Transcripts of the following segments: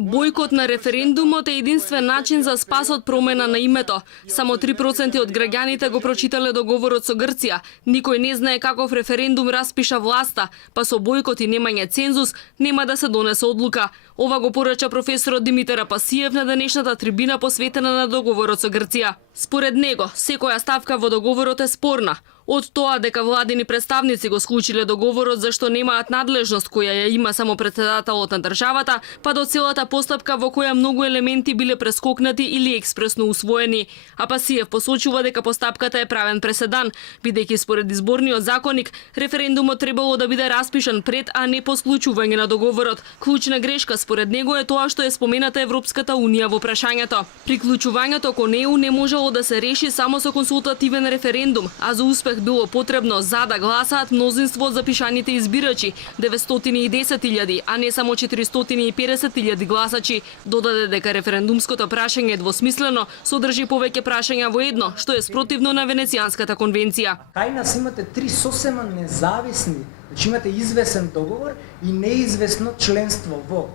Бојкот на референдумот е единствен начин за спас од промена на името. Само 3% од граѓаните го прочитале договорот со Грција. Никој не знае каков референдум распиша власта, па со бојкот и немање цензус нема да се донесе одлука. Ова го порача професорот Димитар Апасиев на денешната трибина посветена на договорот со Грција. Според него, секоја ставка во договорот е спорна. Од тоа дека владини представници го склучиле договорот зашто немаат надлежност која ја има само претседателот на државата, па до целата постапка во која многу елементи биле прескокнати или експресно усвоени. Апасиев посочува дека постапката е правен преседан, бидејќи според изборниот законник, референдумот требало да биде распишан пред, а не по склучување на договорот. Клучна грешка според него е тоа што е спомената Европската унија во прашањето. Приклучувањето кон ЕУ не можело да се реши само со консултативен референдум, а за успех било потребно за да гласаат мнозинство од запишаните избирачи, 910.000, а не само 450.000 гласачи. Додаде дека референдумското прашање е двосмислено, содржи повеќе прашања во едно, што е спротивно на Венецијанската конвенција. Кај нас имате три сосема независни, значи имате извесен договор и неизвестно членство во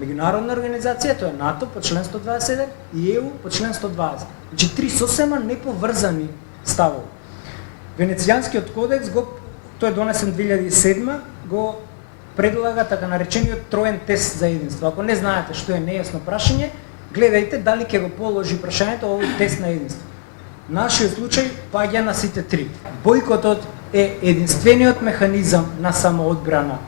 меѓународна организација, тоа е НАТО по член 127 и ЕУ по член 120. Значи три сосема неповрзани ставови. Венецијанскиот кодекс тој е донесен 2007, го предлага така наречениот троен тест за единство. Ако не знаете што е нејасно прашање, гледајте дали ќе го положи прашањето овој тест на единство. Нашиот случај паѓа на сите три. Бојкотот е единствениот механизам на самоодбрана.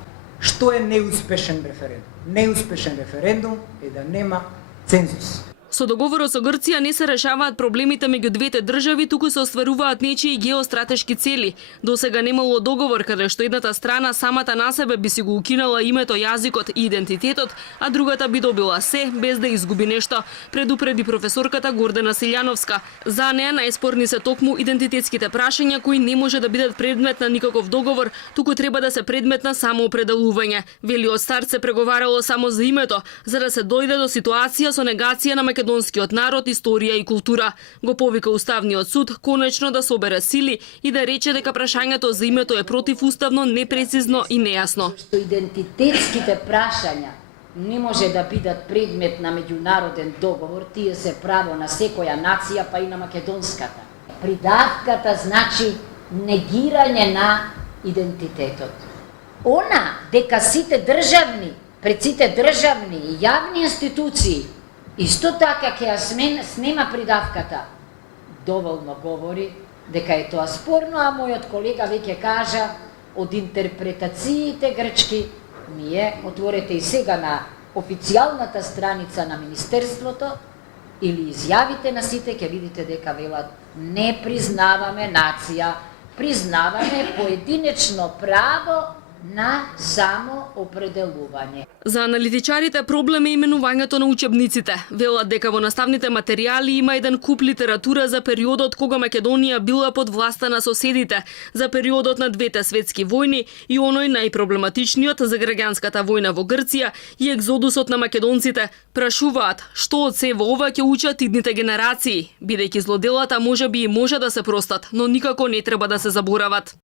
Што е неуспешен референдум? Неуспешен референдум е да нема цензус. Со договорот со Грција не се решаваат проблемите меѓу двете држави, туку се остваруваат нечии геостратешки цели. Досега немало договор каде што едната страна самата на себе би си го укинала името, јазикот и идентитетот, а другата би добила се без да изгуби нешто, предупреди професорката Гордана Силјановска. За неа најспорни се токму идентитетските прашања кои не може да бидат предмет на никаков договор, туку треба да се предмет на самоопределување. Вели од старт се преговарало само за името, за да се дојде до ситуација со негација на македонскиот народ, историја и култура. Го повика Уставниот суд конечно да собере сили и да рече дека прашањето за името е противуставно, непрецизно и нејасно. Што идентитетските прашања не може да бидат предмет на меѓународен договор, тие се право на секоја нација, па и на македонската. Придавката значи негирање на идентитетот. Она дека сите државни, пред сите државни и јавни институции исто така ќе ја снема придавката, доволно говори дека е тоа спорно, а мојот колега веќе кажа од интерпретациите грчки, ние отворете и сега на официјалната страница на Министерството или изјавите на сите, ќе видите дека велат не признаваме нација, признаваме поединечно право на самоопределување. За аналитичарите проблем е именувањето на учебниците. Велат дека во наставните материјали има еден куп литература за периодот кога Македонија била под власта на соседите, за периодот на двете светски војни и оној најпроблематичниот за граѓанската војна во Грција и екзодусот на македонците. Прашуваат што од се во ова ќе учат идните генерации, бидејќи злоделата можеби и може да се простат, но никако не треба да се заборават.